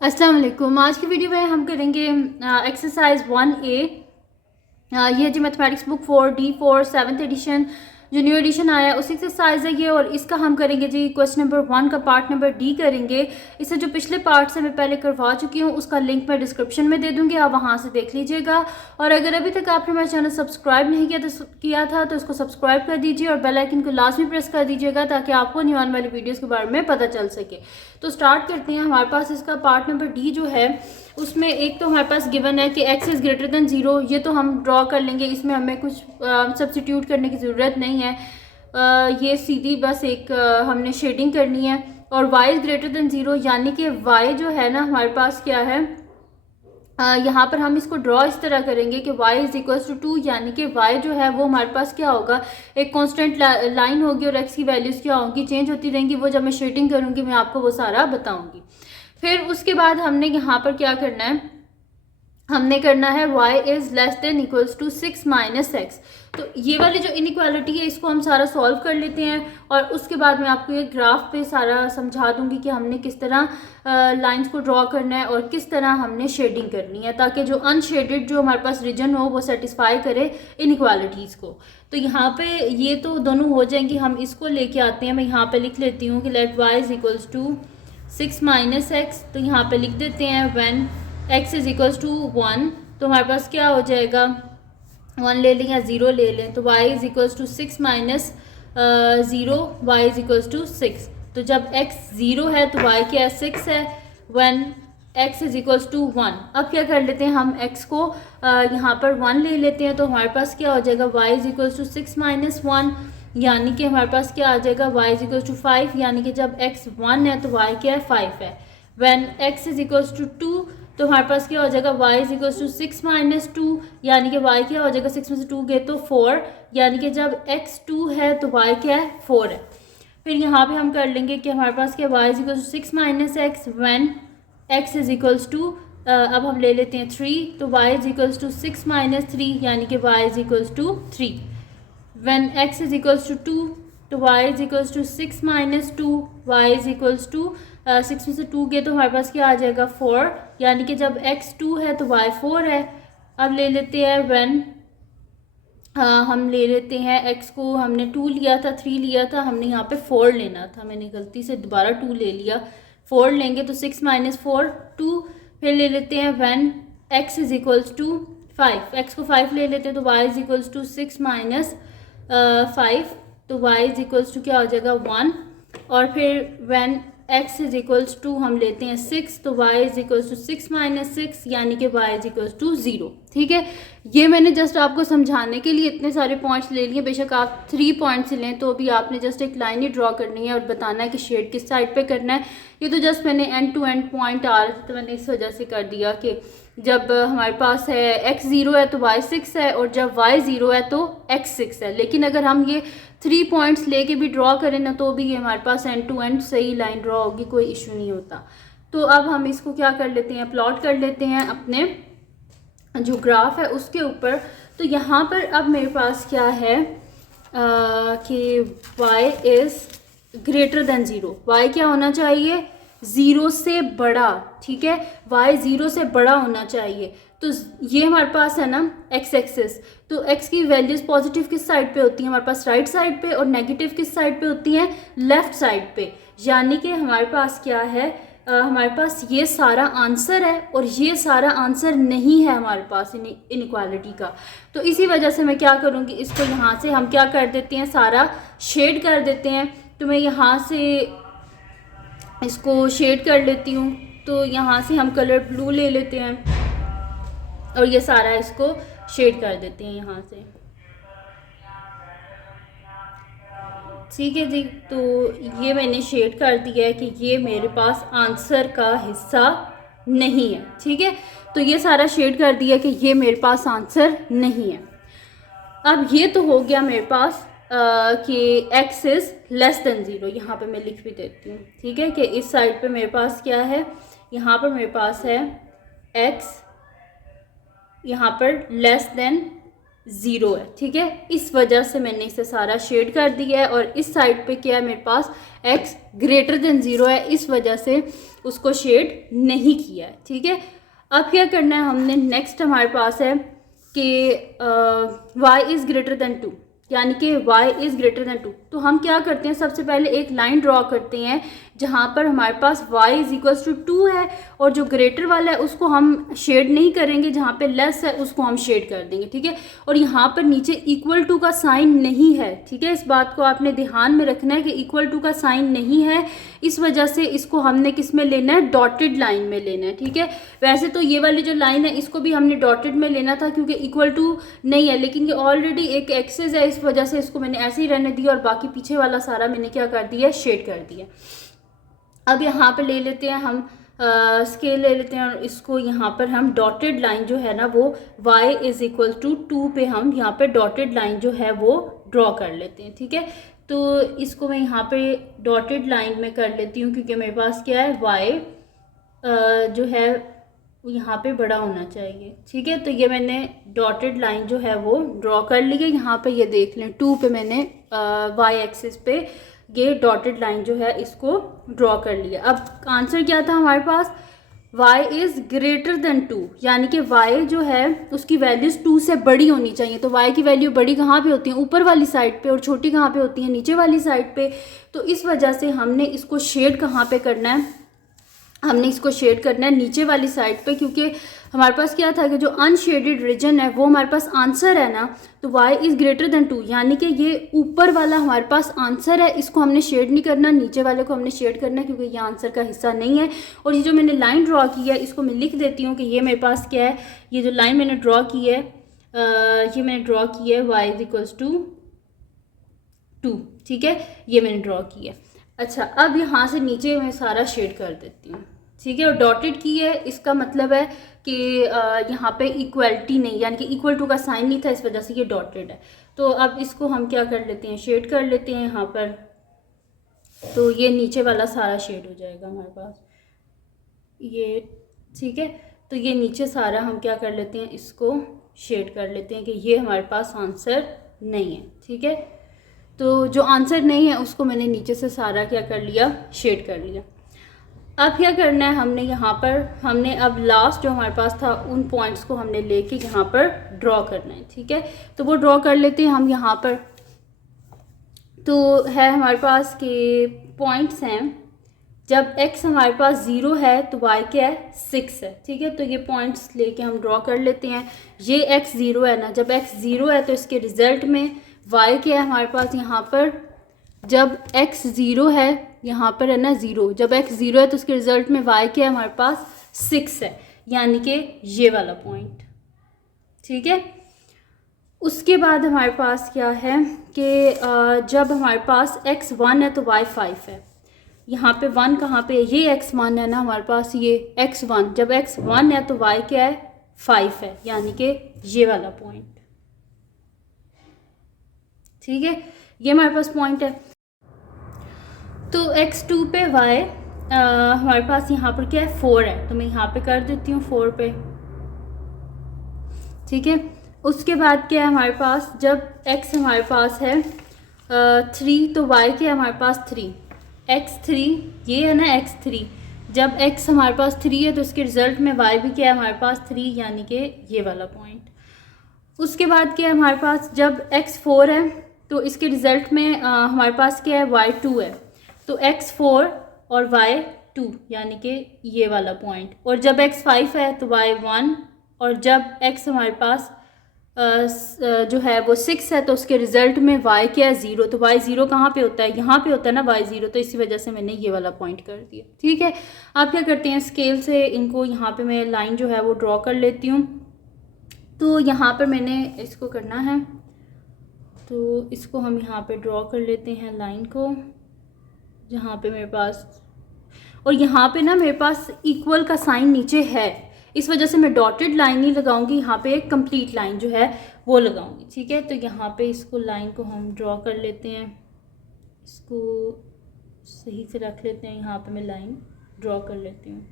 अस्सलाम वालेकुम। आज की वीडियो में हम करेंगे एक्सरसाइज 1A। ये जी mathematics book 4D4 7th edition जो न्यू एडिशन आया है उसी एक्सरसाइज है ये, और इसका हम करेंगे जी क्वेश्चन नंबर 1 का पार्ट नंबर डी करेंगे। इससे जो पिछले पार्ट से मैं पहले करवा चुकी हूँ उसका लिंक मैं डिस्क्रिप्शन में दे दूँगी, आप वहाँ से देख लीजिएगा। और अगर अभी तक आपने मेरा चैनल सब्सक्राइब नहीं किया था तो इसको सब्सक्राइब कर दीजिए और बेल आइकन को लाजमी प्रेस कर दीजिएगा ताकि आपको न्यू आने वाली वीडियोज़ के बारे में पता चल सके। तो स्टार्ट करते हैं। हमारे पास इसका पार्ट नंबर डी जो है उसमें एक तो हमारे पास गिवन है कि x इज़ ग्रेटर देन 0, ये तो हम ड्रॉ कर लेंगे, इसमें हमें कुछ सब्स्टिट्यूट करने की ज़रूरत नहीं है। ये सीधी बस एक हमने शेडिंग करनी है। और y इज़ ग्रेटर देन 0 यानी कि y जो है ना हमारे पास क्या है, यहाँ पर हम इसको ड्रॉ इस तरह करेंगे कि y इज इक्वल्स टू 2, यानी कि y जो है वो हमारे पास क्या होगा, एक कांस्टेंट लाइन होगी और x की वैल्यूज़ क्या होंगी, चेंज होती रहेंगी। वो जब मैं शेडिंग करूँगी मैं आपको वो सारा बताऊँगी। फिर उसके बाद हमने यहाँ पर क्या करना है, हमने करना है y is less than equals to 6 minus x. तो ये वाली जो इनइक्वालिटी है इसको हम सारा सॉल्व कर लेते हैं और उसके बाद मैं आपको एक ग्राफ पे सारा समझा दूंगी कि हमने किस तरह लाइंस को ड्रॉ करना है और किस तरह हमने शेडिंग करनी है ताकि जो अनशेडेड जो हमारे पास रीजन हो वो सेटिस्फाई करे इनइक्वालिटीज़ को। तो यहाँ पे ये तो दोनों हो जाएंगी, हम इसको लेके आते हैं। मैं यहाँ पे लिख लेती हूँ कि let y is equals to 6 minus x. तो यहाँ पे लिख देते हैं when x is equals to 1, तो हमारे पास क्या हो जाएगा, 1 ले लें या 0 ले लें, तो y is equals to 6 minus 0, y is equals to 6। तो जब x 0 है तो y क्या है, 6 है। When x is equals to 1, अब क्या कर लेते हैं हम x को यहाँ पर 1 ले लेते हैं, तो हमारे पास क्या हो जाएगा, y is equals to 6 minus 1, यानी कि हमारे पास क्या आ जाएगा, y इज इक्वल्स टू 5, यानी कि जब x 1 है तो y क्या है, 5 है। When x is equals to 2, तो हमारे पास क्या हो जाएगा, y is equals to 6 minus 2, यानी कि y क्या हो जाएगा, 6 में से 2 गए तो 4, यानी कि जब x 2 है तो y क्या है, 4 है। फिर यहाँ पे हम कर लेंगे कि हमारे पास क्या, y is equals to 6 minus x when x is equals to, अब हम ले लेते हैं 3, तो y is equals to 6 minus 3, यानी कि y is equals to 3। When x is equals to 2, तो y is equals to 6 minus 2, y is equals to 6 में से 2 गए तो हमारे पास क्या आ जाएगा, 4, यानी कि जब x 2 है तो y 4 है। अब ले लेते हैं व्हेन हम ले लेते हैं x को, हमने 2 लिया था, 3 लिया था, हमने यहाँ पे 4 लेना था, मैंने गलती से दोबारा 2 ले लिया। 4 लेंगे तो 6 माइनस 4 2। फिर ले लेते हैं when x is equals to 5, x को 5 ले लेते हैं तो y is equals to 6 minus 5, तो y इज इक्वल्स टू क्या हो जाएगा, 1। और फिर when x is equals to हम लेते हैं 6, तो y is equals to 6 minus 6, यानी कि y इज इक्वल्स टू 0। ठीक है, ये मैंने जस्ट आपको समझाने के लिए इतने सारे पॉइंट्स ले लिए। बेशक आप 3 पॉइंट्स लें तो भी आपने जस्ट एक लाइन ही ड्रॉ करनी है और बताना है कि शेड किस साइड पे करना है। ये तो जस्ट मैंने एंड टू एंड पॉइंट आ रहे थे तो मैंने इस वजह से कर दिया कि जब हमारे पास है x 0 है तो y 6 है और जब y 0 है तो x 6 है। लेकिन अगर हम ये 3 पॉइंट्स लेके भी ड्रॉ करें ना तो भी ये हमारे पास एंड टू एंड सही लाइन ड्रॉ होगी, कोई इशू नहीं होता। तो अब हम इसको क्या कर लेते हैं, प्लॉट कर लेते हैं अपने जो ग्राफ है उसके ऊपर। तो यहाँ पर अब मेरे पास क्या है कि y is greater than 0, y क्या होना चाहिए, 0 से बड़ा। ठीक है, y 0 से बड़ा होना चाहिए। तो ये हमारे पास है ना x एक्सिस, तो x की वैल्यूज़ पॉजिटिव किस साइड पे होती हैं, हमारे पास राइट साइड पे, और नेगेटिव किस साइड पे होती हैं, लेफ्ट साइड पे। यानी कि हमारे पास क्या है, हमारे पास ये सारा आंसर है और ये सारा आंसर नहीं है हमारे पास इनइक्वालिटी का। तो इसी वजह से मैं क्या करूँगी, इसको यहाँ से हम क्या कर देते हैं, सारा शेड कर देते हैं। तो मैं यहाँ से इसको शेड कर लेती हूँ, तो यहाँ से हम कलर ब्लू ले लेते हैं और ये सारा इसको शेड कर देते हैं यहाँ से। ठीक है जी, तो ये मैंने शेड कर दिया है कि ये मेरे पास आंसर का हिस्सा नहीं है। ठीक है, तो ये सारा शेड कर दिया कि ये मेरे पास आंसर नहीं है। अब ये तो हो गया मेरे पास कि x इज़ लेस देन 0, यहाँ पे मैं लिख भी देती हूँ। ठीक है, कि इस साइड पे मेरे पास क्या है, यहाँ पर मेरे पास है x यहाँ पर लेस देन ज़ीरो है, ठीक है। इस वजह से मैंने इसे सारा शेड कर दिया है। और इस साइड पे क्या है, मेरे पास x ग्रेटर देन ज़ीरो है, इस वजह से उसको शेड नहीं किया है, ठीक है। अब क्या करना है हमने, नेक्स्ट हमारे पास है कि y इज़ ग्रेटर देन 2, यानी कि y इज़ ग्रेटर देन 2। तो हम क्या करते हैं, सबसे पहले एक लाइन ड्रॉ करते हैं जहाँ पर हमारे पास y इज़ इक्वल्स टू 2 है, और जो ग्रेटर वाला है उसको हम शेड नहीं करेंगे, जहाँ पे लेस है उसको हम शेड कर देंगे, ठीक है। और यहाँ पर नीचे इक्वल टू का साइन नहीं है, ठीक है। इस बात को आपने ध्यान में रखना है कि इक्वल टू का साइन नहीं है, इस वजह से इसको हमने किस में लेना है, डॉटेड लाइन में लेना है, ठीक है। वैसे तो ये वाली जो लाइन है इसको भी हमने डॉटेड में लेना था क्योंकि इक्वल टू नहीं है, लेकिन ये ऑलरेडी एक एक्सेस है, इस वजह से इसको मैंने ऐसे ही रहने दिया और बाकी पीछे वाला सारा मैंने क्या कर दिया, शेड कर दिया। अब यहाँ पर ले लेते हैं हम स्केल ले लेते हैं और इसको यहाँ पर हम डॉटेड लाइन जो है ना वो y इज़ इक्वल टू 2 पे हम यहाँ पे डॉटेड लाइन जो है वो ड्रॉ कर लेते हैं, ठीक है। तो इसको मैं यहाँ पे डॉटेड लाइन में कर लेती हूँ क्योंकि मेरे पास क्या है, y जो है यहाँ पे बड़ा होना चाहिए, ठीक है। तो ये मैंने डॉटेड लाइन जो है वो ड्रॉ कर ली है। यहाँ पे ये देख लें 2 पे मैंने y एक्सिस पे ये डॉटेड लाइन जो है इसको ड्रॉ कर लिया। अब आंसर क्या था हमारे पास, y इज़ ग्रेटर देन 2, यानी कि y जो है उसकी वैल्यूज़ 2 से बड़ी होनी चाहिए। तो y की वैल्यू बड़ी कहाँ पे होती है, ऊपर वाली साइड पे, और छोटी कहाँ पे होती है, नीचे वाली साइड पे। तो इस वजह से हमने इसको शेड कहाँ पे करना है, हमने इसको शेड करना है नीचे वाली साइड पे, क्योंकि हमारे पास क्या था कि जो अनशेडेड रीजन है वो हमारे पास आंसर है ना। तो y इज़ ग्रेटर देन 2, यानी कि ये ऊपर वाला हमारे पास आंसर है, इसको हमने शेड नहीं करना, नीचे वाले को हमने शेड करना है क्योंकि ये आंसर का हिस्सा नहीं है। और ये जो मैंने लाइन ड्रॉ की है इसको मैं लिख देती हूँ कि ये मेरे पास क्या है, ये जो लाइन मैंने ड्रॉ की है ये मैंने ड्रॉ की है y इज इक्वल्स टू 2, ठीक है, ये मैंने ड्रॉ की है। अच्छा, अब यहाँ से नीचे मैं सारा शेड कर देती हूँ, ठीक है। और डॉटेड की है, इसका मतलब है कि यहाँ पे इक्वलिटी नहीं, यानी कि इक्वल टू का साइन नहीं था, इस वजह से ये डॉटेड है। तो अब इसको हम क्या कर लेते हैं, शेड कर लेते हैं यहाँ पर। तो ये नीचे वाला सारा शेड हो जाएगा हमारे पास, ये ठीक है। तो ये नीचे सारा हम क्या कर लेते हैं, इसको शेड कर लेते हैं कि ये हमारे पास आंसर नहीं है, ठीक है। तो जो आंसर नहीं है उसको मैंने नीचे से सारा क्या कर लिया, शेड कर लिया। अब क्या करना है, हमने यहाँ पर हमने अब लास्ट जो हमारे पास था उन पॉइंट्स को हमने लेके यहाँ पर ड्रॉ करना है, ठीक है। तो वो ड्रॉ कर लेते हैं हम यहाँ पर। तो है हमारे पास के पॉइंट्स हैं, जब x हमारे पास 0 है तो y क्या है, 6 है, ठीक है। तो ये पॉइंट्स लेके हम ड्रॉ कर लेते हैं। ये x 0 है ना, जब x 0 है तो इसके रिजल्ट में y क्या है हमारे पास यहाँ पर, जब x 0 है यहाँ पर है ना 0, जब x 0 है तो उसके रिजल्ट में y क्या है हमारे पास 6 है, यानी कि ये वाला पॉइंट, ठीक है। उसके बाद हमारे पास क्या है कि जब हमारे पास x 1 है तो y 5 है। यहाँ पे 1 कहाँ पे है, ये x 1 है ना हमारे पास, ये x 1, जब x 1 है तो y क्या है, 5 है, यानी कि ये वाला पॉइंट, ठीक है। ये हमारे पास पॉइंट है। तो x2 पे y हमारे पास यहाँ पर क्या है, 4 है, तो मैं यहाँ पे कर देती हूँ 4 पे, ठीक है। उसके बाद क्या है हमारे पास, जब x हमारे पास है 3 तो y क्या है हमारे पास 3, x3 ये है ना x3, जब x हमारे पास 3 है तो इसके रिजल्ट में y भी क्या है हमारे पास 3, यानी कि ये वाला पॉइंट। उसके बाद क्या है हमारे पास, जब x4 है तो इसके रिजल्ट में हमारे पास क्या है, y2 है, तो x4 और y2 यानी कि ये वाला पॉइंट। और जब x5 है तो y1, और जब x हमारे पास जो है वो 6 है तो उसके रिजल्ट में y क्या है, 0, तो y 0 कहाँ पे होता है, यहाँ पे होता है ना y 0, तो इसी वजह से मैंने ये वाला पॉइंट कर दिया, ठीक है। आप क्या करते हैं, स्केल से इनको यहाँ पे मैं लाइन जो है वो ड्रॉ कर लेती हूँ। तो यहाँ पर मैंने इसको करना है, तो इसको हम यहाँ पे ड्रॉ कर लेते हैं लाइन को, जहाँ पे मेरे पास, और यहाँ पे ना मेरे पास इक्वल का साइन नीचे है, इस वजह से मैं डॉटेड लाइन नहीं लगाऊंगी, यहाँ पे एक कंप्लीट लाइन जो है वो लगाऊंगी, ठीक है। तो यहाँ पे इसको लाइन को हम ड्रॉ कर लेते हैं, इसको सही से रख लेते हैं, यहाँ पे मैं लाइन ड्रॉ कर लेती हूँ,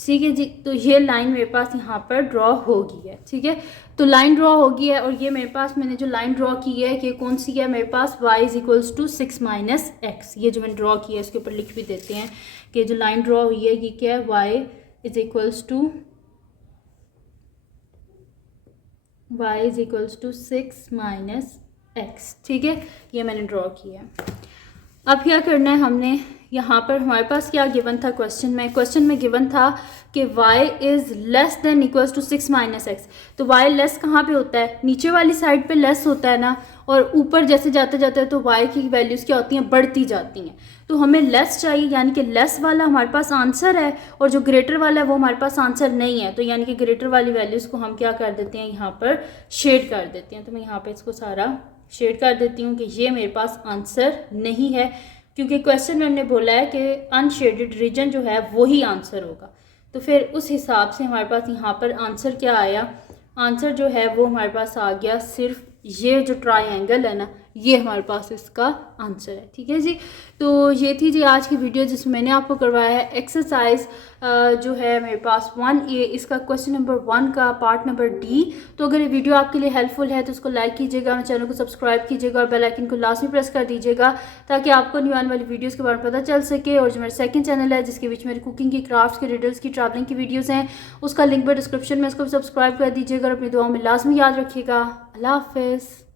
ठीक है जी। तो ये लाइन मेरे पास यहाँ पर ड्रॉ हो गई है, ठीक है। तो लाइन ड्रॉ हो गई है और ये मेरे पास मैंने जो लाइन ड्रॉ की है ये कौन सी है मेरे पास, y is equals to 6 minus x. ये जो मैंने ड्रॉ किया है इसके ऊपर लिख भी देते हैं कि जो लाइन ड्रॉ हुई है ये क्या है, y is equals to 6 minus x, ठीक है। ये मैंने ड्रॉ किया है। अब क्या करना है हमने, यहाँ पर हमारे पास क्या गिवन था क्वेश्चन में गिवन था कि y is less than equals to 6 minus x. तो y लेस कहाँ पे होता है, नीचे वाली साइड पे लेस होता है ना, और ऊपर जैसे जाते जाते तो y की वैल्यूज़ क्या होती हैं, बढ़ती जाती हैं। तो हमें लेस चाहिए, यानी कि लेस वाला हमारे पास आंसर है और जो ग्रेटर वाला है वो हमारे पास आंसर नहीं है। तो यानी कि ग्रेटर वाली वैल्यूज़ को हम क्या कर देते हैं, यहाँ पर शेड कर देते हैं। तो मैं यहाँ पर इसको सारा शेड कर देती हूँ कि ये मेरे पास आंसर नहीं है, क्योंकि क्वेश्चन में हमने बोला है कि अनशेडेड रीजन जो है वही आंसर होगा। तो फिर उस हिसाब से हमारे पास यहाँ पर आंसर क्या आया, आंसर जो है वो हमारे पास आ गया सिर्फ ये जो ट्रायंगल है ना, ये हमारे पास इसका आंसर है, ठीक है जी। तो ये थी जी आज की वीडियो जिसमें मैंने आपको करवाया है एक्सरसाइज जो है मेरे पास 1A, इसका क्वेश्चन नंबर 1 का पार्ट नंबर D। तो अगर ये वीडियो आपके लिए हेल्पफुल है तो उसको लाइक कीजिएगा, मेरे चैनल को सब्सक्राइब कीजिएगा और बेल आइकन को लास्ट में प्रेस कर दीजिएगा ताकि आपको न्यू आने वाली वीडियोस के बारे में पता चल सके। और जो मेरा सेकंड चैनल है जिसके बीच मेरी कुकिंग की, क्राफ्ट्स की, रिडल्स की, ट्रैवलिंग की वीडियोज़ हैं, उसका लिंक भी डिस्क्रिप्शन में, उसको भी सब्सक्राइब कर दीजिएगा और अपनी दुआओं में लाजमी याद रखिएगा। अल्लाह हाफिज़।